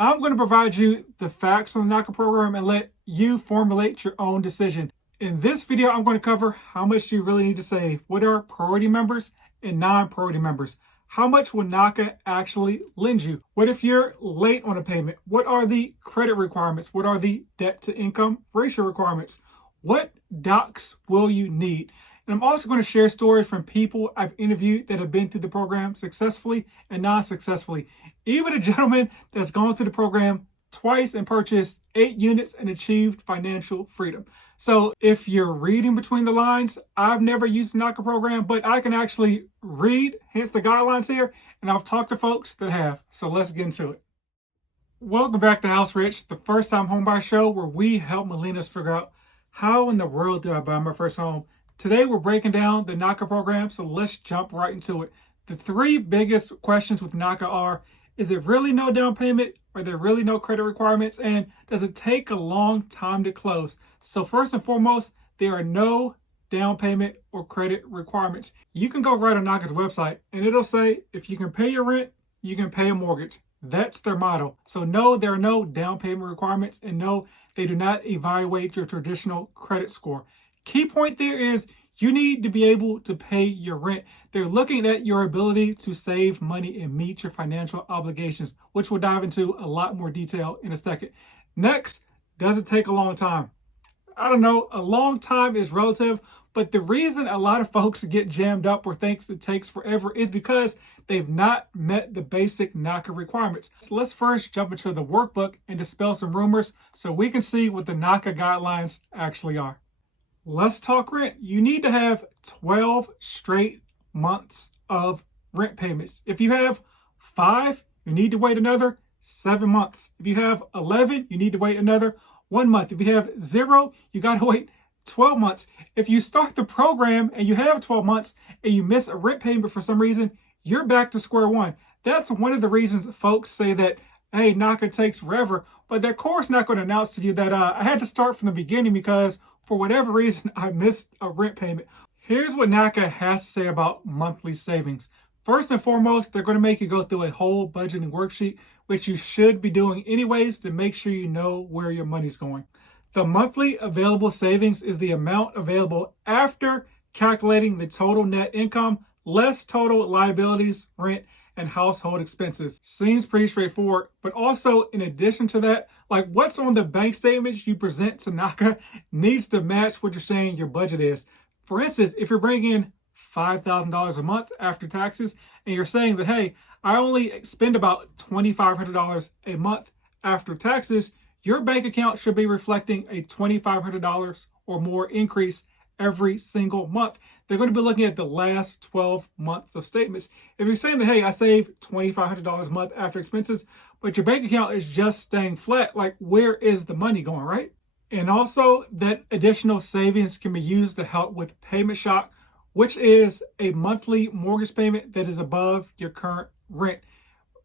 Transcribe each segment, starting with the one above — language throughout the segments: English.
I'm going to provide you the facts on the NACA program and let you formulate your own decision. In this video, I'm going to cover how much you really need to save, what are priority members and non-priority members, how much will NACA actually lend you, what if you're late on a payment, what are the credit requirements, what are the debt to income ratio requirements, what docs will you need. And I'm also going to share stories from people I've interviewed that have been through the program successfully and non-successfully. Even a gentleman that's gone through the program twice and purchased 8 units and achieved financial freedom. So if you're reading between the lines, I've never used the NACA program, but I can actually read, hence the guidelines here, and I've talked to folks that have. So let's get into it. Welcome back to House Rich, the first time homebuyer show where we help millennials figure out how in the world do I buy my first home. Today we're breaking down the NACA program, so let's jump right into it. The 3 biggest questions with NACA are, is it really no down payment? Are there really no credit requirements? And does it take a long time to close? So first and foremost, there are no down payment or credit requirements. You can go right on NACA's website and it'll say, if you can pay your rent, you can pay a mortgage. That's their motto. So no, there are no down payment requirements, and no, they do not evaluate your traditional credit score. Key point there is you need to be able to pay your rent. They're looking at your ability to save money and meet your financial obligations, which we'll dive into a lot more detail in a second. Next, does it take a long time? I don't know, a long time is relative, but the reason a lot of folks get jammed up or thinks it takes forever is because they've not met the basic NACA requirements. So let's first jump into the workbook and dispel some rumors so we can see what the NACA guidelines actually are. Let's talk rent. You need to have 12 straight months of rent payments. If you have 5, you need to wait another 7 months. If you have 11, you need to wait another 1 month. If you have 0, you got to wait 12 months. If you start the program and you have 12 months and you miss a rent payment for some reason, you're back to square one. That's one of the reasons folks say that, hey, NACA takes forever, but they're of course not going to announce to you that I had to start from the beginning because for whatever reason, I missed a rent payment. Here's what NACA has to say about monthly savings. First and foremost, they're going to make you go through a whole budgeting worksheet, which you should be doing anyways to make sure you know where your money's going. The monthly available savings is the amount available after calculating the total net income, less total liabilities, rent, and household expenses. Seems pretty straightforward, but also in addition to that, like what's on the bank statements you present to NACA needs to match what you're saying your budget is. For instance, if you're bringing in $5,000 a month after taxes and you're saying that, hey, I only spend about $2,500 a month after taxes, your bank account should be reflecting a $2,500 or more increase every single month. They're going to be looking at the last 12 months of statements. If you're saying that, hey, I save $2,500 a month after expenses, but your bank account is just staying flat, like where is the money going, right? And also that additional savings can be used to help with payment shock, which is a monthly mortgage payment that is above your current rent.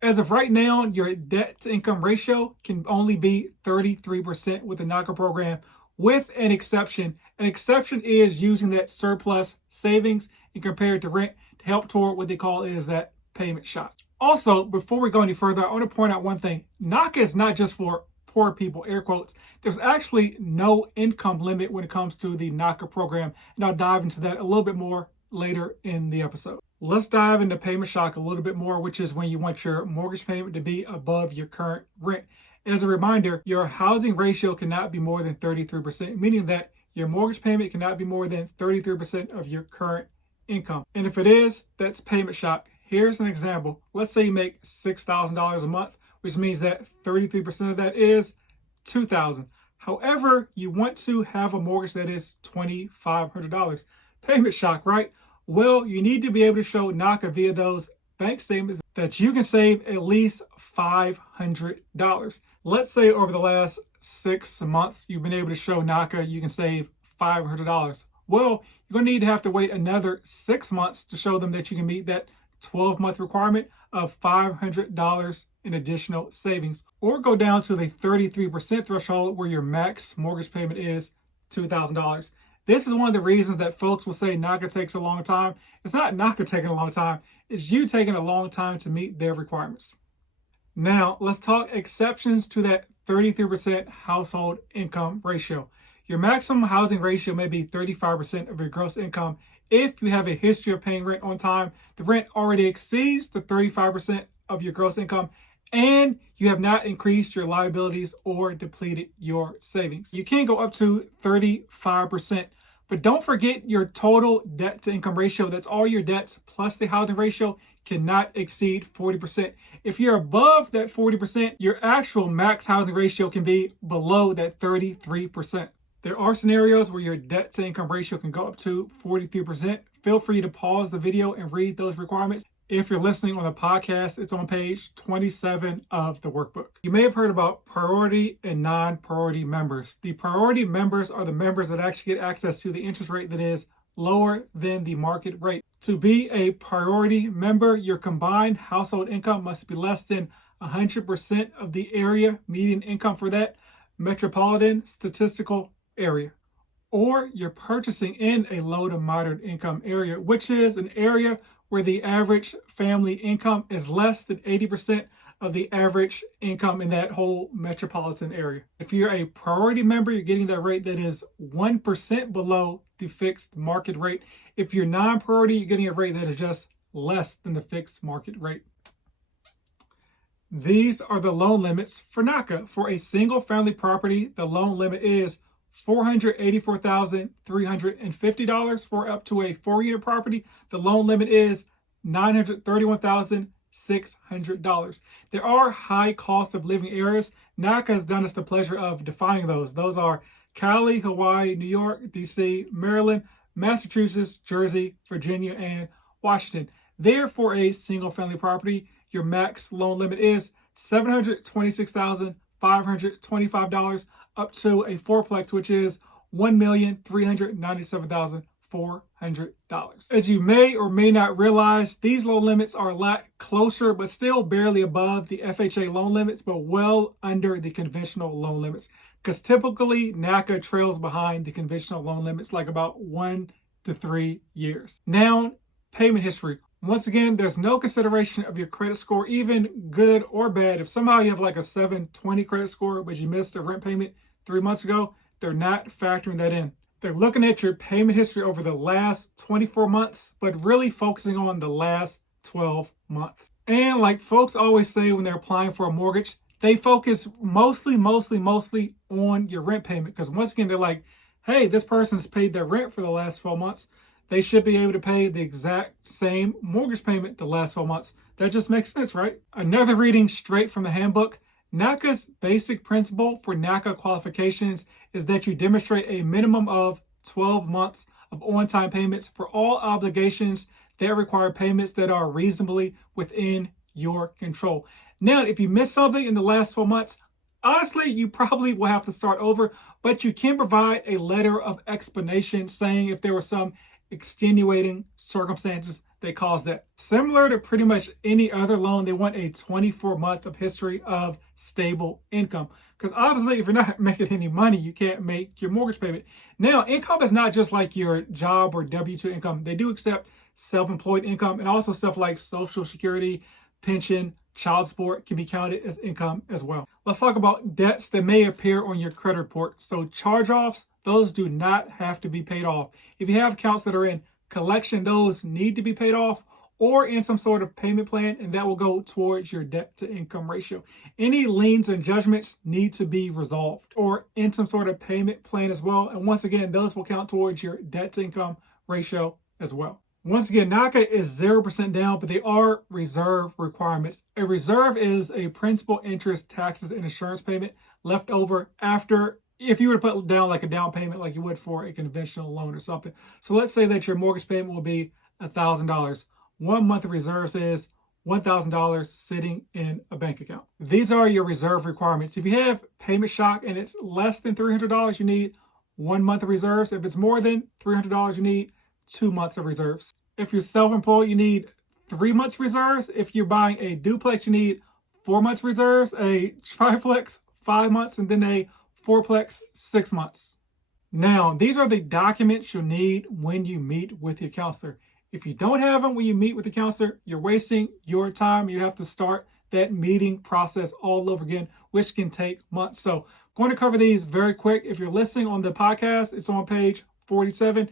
As of right now, your debt to income ratio can only be 33% with the NACA program, with an exception. An exception is using that surplus savings and compared to rent to help toward what they call is that payment shock. Also, before we go any further, I want to point out one thing. NACA is not just for poor people, air quotes. There's actually no income limit when it comes to the NACA program, and I'll dive into that a little bit more later in the episode. Let's dive into payment shock a little bit more, which is when you want your mortgage payment to be above your current rent. As a reminder, your housing ratio cannot be more than 33%, meaning that your mortgage payment cannot be more than 33% of your current income. And if it is, that's payment shock. Here's an example. Let's say you make $6,000 a month, which means that 33% of that is $2,000. However, you want to have a mortgage that is $2,500. Payment shock, right? Well, you need to be able to show NACA via those bank statements that you can save at least $500. Let's say over the last 6 months, you've been able to show NACA you can save $500. Well, you're going to need to have to wait another 6 months to show them that you can meet that 12-month requirement of $500 in additional savings, or go down to the 33% threshold where your max mortgage payment is $2,000. This is one of the reasons that folks will say NACA takes a long time. It's not NACA taking a long time. It's you taking a long time to meet their requirements. Now, let's talk exceptions to that 33% household income ratio. Your maximum housing ratio may be 35% of your gross income if you have a history of paying rent on time, the rent already exceeds the 35% of your gross income, and you have not increased your liabilities or depleted your savings. You can go up to 35%. But don't forget your total debt to income ratio. That's all your debts plus the housing ratio cannot exceed 40%. If you're above that 40%, your actual max housing ratio can be below that 33%. There are scenarios where your debt to income ratio can go up to 43%. Feel free to pause the video and read those requirements. If you're listening on the podcast, it's on page 27 of the workbook. You may have heard about priority and non-priority members. The priority members are the members that actually get access to the interest rate that is lower than the market rate. To be a priority member, your combined household income must be less than 100% of the area median income for that metropolitan statistical area. Or you're purchasing in a low to moderate income area, which is an area where the average family income is less than 80% of the average income in that whole metropolitan area. If you're a priority member, you're getting that rate that is 1% below the fixed market rate. If you're non-priority, you're getting a rate that is just less than the fixed market rate. These are the loan limits for NACA. For a single family property, the loan limit is $484,350. For up to a 4-unit property, the loan limit is $931,600. There are high cost of living areas. NACA has done us the pleasure of defining those. Those are Cali, Hawaii, New York, DC, Maryland, Massachusetts, Jersey, Virginia, and Washington. There, for a single family property, your max loan limit is $726,525 up to a fourplex, which is $1,397,400. As you may or may not realize, these loan limits are a lot closer, but still barely above the FHA loan limits, but well under the conventional loan limits. Because typically, NACA trails behind the conventional loan limits like about 1 to 3 years. Now, payment history. Once again, there's no consideration of your credit score, even good or bad. If somehow you have like a 720 credit score, but you missed a rent payment 3 months ago, they're not factoring that in. They're looking at your payment history over the last 24 months, but really focusing on the last 12 months. And like folks always say when they're applying for a mortgage, they focus mostly on your rent payment. Because once again, they're like, hey, this person's paid their rent for the last 12 months. They should be able to pay the exact same mortgage payment the last 12 months. That just makes sense, right? Another reading straight from the handbook. NACA's basic principle for NACA qualifications is that you demonstrate a minimum of 12 months of on-time payments for all obligations that require payments that are reasonably within your control. Now, if you miss something in the last 12 months, honestly, you probably will have to start over, but you can provide a letter of explanation saying if there were some extenuating circumstances that caused that. Similar to pretty much any other loan, they want a 24-month of history of stable income. Because obviously, if you're not making any money, you can't make your mortgage payment. Now, income is not just like your job or W-2 income. They do accept self-employed income, and also stuff like Social Security, pension, child support can be counted as income as well. Let's talk about debts that may appear on your credit report. So charge-offs, those do not have to be paid off. If you have accounts that are in collection, those need to be paid off or in some sort of payment plan, and that will go towards your debt to income ratio. Any liens and judgments need to be resolved or in some sort of payment plan as well. And once again, those will count towards your debt to income ratio as well. Once again, NACA is 0% down, but they are reserve requirements. A reserve is a principal, interest, taxes, and insurance payment left over after, if you were to put down like a down payment like you would for a conventional loan or something. So let's say that your mortgage payment will be $1,000. 1 month of reserves is $1,000 sitting in a bank account. These are your reserve requirements. If you have payment shock and it's less than $300, you need 1 month of reserves. If it's more than $300, you need 2 months of reserves. If you're self-employed, you need 3 months reserves. If you're buying a duplex, you need 4 months reserves, a triplex, 5 months, and then a fourplex, 6 months. Now, these are the documents you'll need when you meet with your counselor. If you don't have them when you meet with the counselor, you're wasting your time. You have to start that meeting process all over again, which can take months. So I'm going to cover these very quick. If you're listening on the podcast, it's on page 47.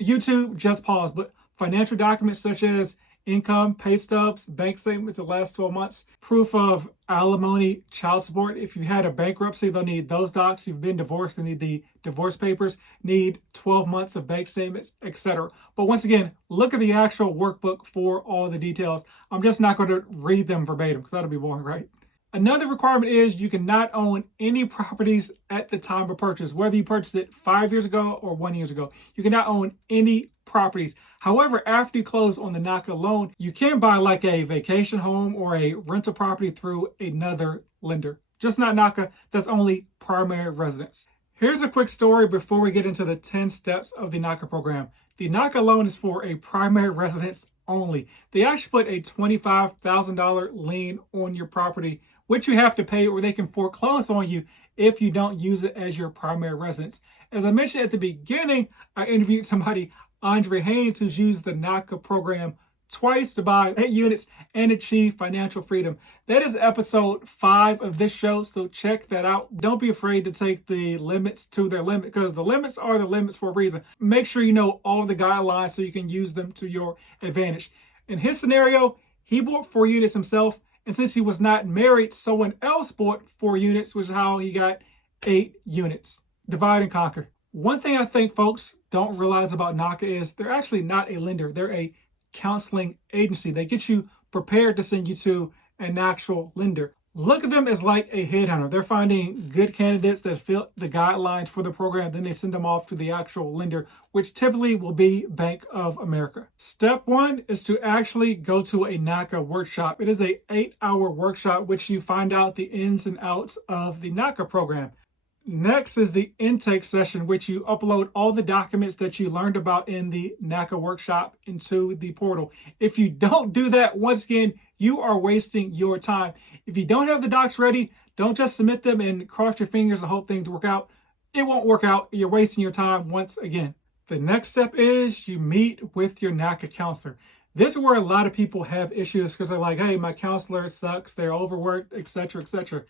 YouTube, just pause. But financial documents such as income, pay stubs, bank statements the last 12 months, proof of alimony, child support. If you had a bankruptcy, they'll need those docs. If you've been divorced, they need the divorce papers, need 12 months of bank statements, etc. But once again, look at the actual workbook for all the details. I'm just not going to read them verbatim because that'll be boring, right? Another requirement is you cannot own any properties at the time of purchase, whether you purchased it 5 years ago or 1 year ago. You cannot own any properties. However, after you close on the NACA loan, you can buy like a vacation home or a rental property through another lender. Just not NACA, that's only primary residence. Here's a quick story before we get into the 10 steps of the NACA program. The NACA loan is for a primary residence only. They actually put a $25,000 lien on your property, which you have to pay, or they can foreclose on you if you don't use it as your primary residence. As I mentioned at the beginning, I interviewed somebody, Andre Haynes, who's used the NACA program twice to buy 8 units and achieve financial freedom. That is episode 5 of this show, so check that out. Don't be afraid to take the limits to their limit, because the limits are the limits for a reason. Make sure you know all the guidelines so you can use them to your advantage. In his scenario, he bought 4 units himself, and since he was not married, someone else bought 4 units, which is how he got 8 units. Divide and conquer. One thing I think folks don't realize about NACA is they're actually not a lender. They're a counseling agency. They get you prepared to send you to an actual lender. Look at them as like a headhunter. They're finding good candidates that fit the guidelines for the program. Then they send them off to the actual lender, which typically will be Bank of America. Step 1 is to actually go to a NACA workshop. It is an 8-hour workshop, which you find out the ins and outs of the NACA program. Next is the intake session, which you upload all the documents that you learned about in the NACA workshop into the portal. If you don't do that, once again, you are wasting your time. If you don't have the docs ready, don't just submit them and cross your fingers and hope things work out. It won't work out. You're wasting your time once again. The next step is you meet with your NACA counselor. This is where a lot of people have issues because they're like, hey, my counselor sucks, they're overworked, etc., etc.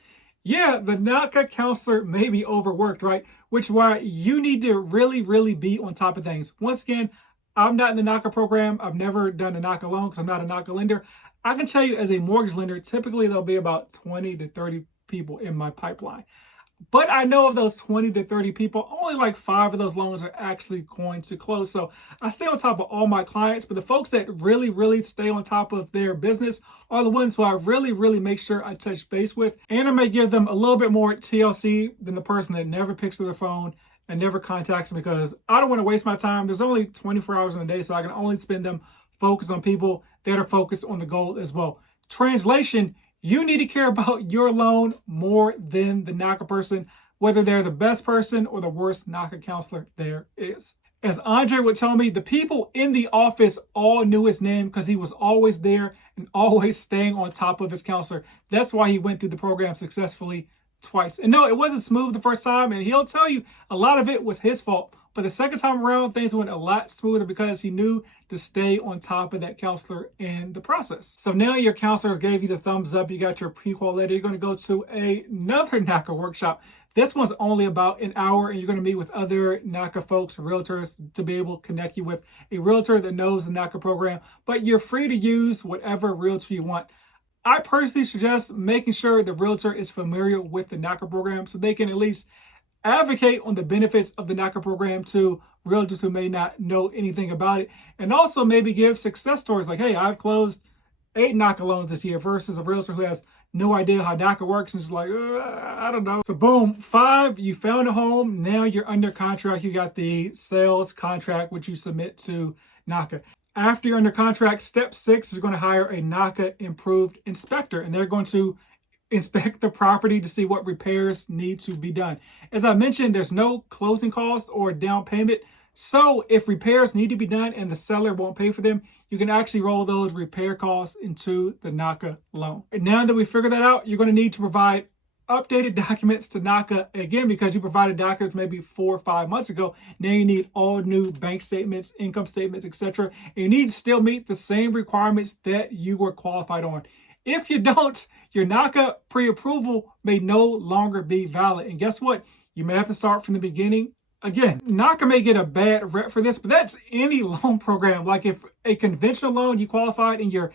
Yeah, the NACA counselor may be overworked, right? Which is why you need to really be on top of things. Once again, I'm not in the NACA program. I've never done a NACA loan because I'm not a NACA lender. I can tell you as a mortgage lender, typically there'll be about 20 to 30 people in my pipeline. But I know of those 20 to 30 people, only like 5 of those loans are actually going to close. So I stay on top of all my clients, but the folks that really stay on top of their business are the ones who I really make sure I touch base with. And I may give them a little bit more TLC than the person that never picks up their phone and never contacts me, because I don't want to waste my time. There's only 24 hours in a day, so I can only spend them focused on people that are focused on the goal as well. Translation: you need to care about your loan more than the NACA person, whether they're the best person or the worst NACA counselor there is. As Andre would tell me, the people in the office all knew his name because he was always there and always staying on top of his counselor. That's why he went through the program successfully twice. And no, it wasn't smooth the first time, and he'll tell you a lot of it was his fault. But the second time around, things went a lot smoother because he knew to stay on top of that counselor in the process. So now your counselor gave you the thumbs up. You got your pre-qual letter. You're going to go to another NACA workshop. This one's only about an hour, and you're going to meet with other NACA folks, realtors, to be able to connect you with a realtor that knows the NACA program. But you're free to use whatever realtor you want. I personally suggest making sure the realtor is familiar with the NACA program so they can at least advocate on the benefits of the NACA program to realtors who may not know anything about it, and also maybe give success stories like, hey, I've closed 8 NACA loans this year, versus a realtor who has no idea how NACA works and is like, I don't know. So boom, 5, you found a home. Now you're under contract. You got the sales contract, which you submit to NACA. After you're under contract, step 6 is going to hire a NACA improved inspector, and they're going to inspect the property to see what repairs need to be done. As I mentioned, there's no closing costs or down payment. So if repairs need to be done and the seller won't pay for them, you can actually roll those repair costs into the NACA loan. And now that we figured that out, you're going to need to provide updated documents to NACA again, because you provided documents maybe 4 or 5 months ago. Now you need all new bank statements, income statements, etc. And you need to still meet the same requirements that you were qualified on. If you don't, your NACA pre-approval may no longer be valid. And guess what? You may have to start from the beginning again. NACA may get a bad rep for this, but that's any loan program. Like if a conventional loan, you qualified and your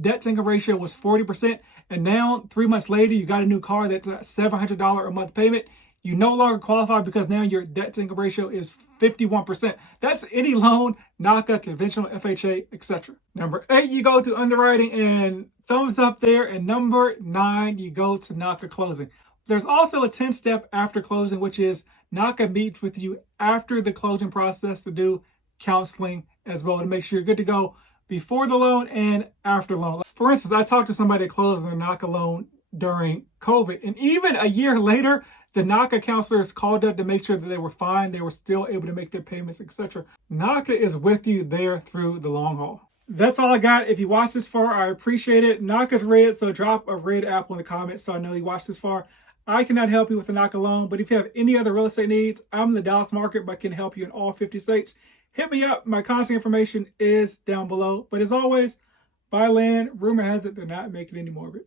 debt to income ratio was 40%, and now 3 months later, you got a new car that's a $700 a month payment, you no longer qualify because now your debt to income ratio is 51%. That's any loan, NACA, conventional, FHA, etc. Number 8, you go to underwriting and thumbs up there. And number 9, you go to NACA closing. There's also a 10-step after closing, which is NACA meets with you after the closing process to do counseling as well to make sure you're good to go before the loan and after loan. For instance, I talked to somebody that closed on a NACA loan during COVID, and even a year later, the NACA counselors called up to make sure that they were fine, they were still able to make their payments, etc. NACA is with you there through the long haul. That's all I got. If you watched this far, I appreciate it. NACA's red, so drop a red apple in the comments so I know you watched this far. I cannot help you with the NACA loan, but if you have any other real estate needs, I'm in the Dallas market, but can help you in all 50 states. Hit me up. My contact information is down below. But as always, buy land. Rumor has it they're not making any more of it.